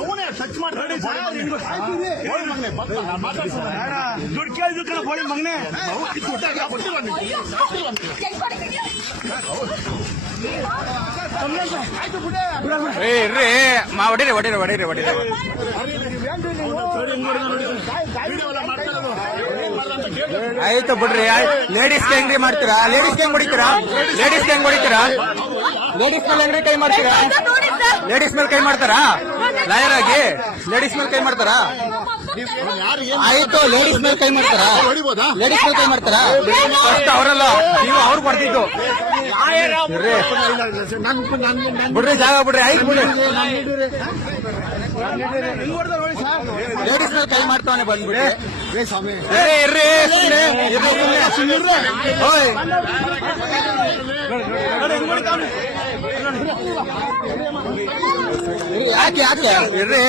ಅವನೇ ಟಚ್ ಮಾಡ್ತಾರೆ ದುಡ್ಡು ಕೇಳಿದ ಬೋಳಿ ಮಗನೇ ಹೊಡಿರಿ ಹೊಡಿರಿ ಹೊಡಿರಿ ಹೊಡಿರಿ ಆಯ್ತು ಬಿಡ್ರಿ. ಲೇಡೀಸ್ಗೆ ಹೆಂಗ್ರಿ ಮಾಡ್ತೀರಾ? ಲೇಡೀಸ್ಗೆ ಹೆಂಗ್ ಹೊಡಿತೀರಾ? ಲೇಡೀಸ್ಗೆ ಹೆಂಗ್ ಹೊಡಿತೀರಾ? ಲೇಡೀಸ್ ಮೇಲೆ ಹೆಂಗ್ರಿ ಕೈ ಮಾಡ್ತೀರಾ? ಲೇಡೀಸ್ ಮೇಲೆ ಕೈ ಮಾಡ್ತಾರಾ? ಲಾಯರ್ ಆಗಿ ಲೇಡೀಸ್ ಮೇಲೆ ಕೈ ಮಾಡ್ತಾರಾ? ಆಯ್ತು, ಲೇಡೀಸ್ ಮೇಲೆ ಕೈ ಮಾಡ್ತಾರಾ? ಲೇಡೀಸ್ ಮೇಲೆ ಕೈ ಮಾಡ್ತಾರಾ? ಫಸ್ಟ್ ಅವರಲ್ಲ, ನೀವು ಅವ್ರು ಬರ್ತಿದ್ದು ಬಿಡ್ರಿ, ಜಾಗ ಬಿಡ್ರಿ. ಆಯ್ತು ಬಿಡ್ರಿ, ಲೇಡೀಸ್ ಮೇಲೆ ಕೈ ಮಾಡ್ತಾವನೆ ಬಂದ್ಬಿಡಿ. ಯಾಕೆ ಯಾಕೆ ಇರ್ರಿ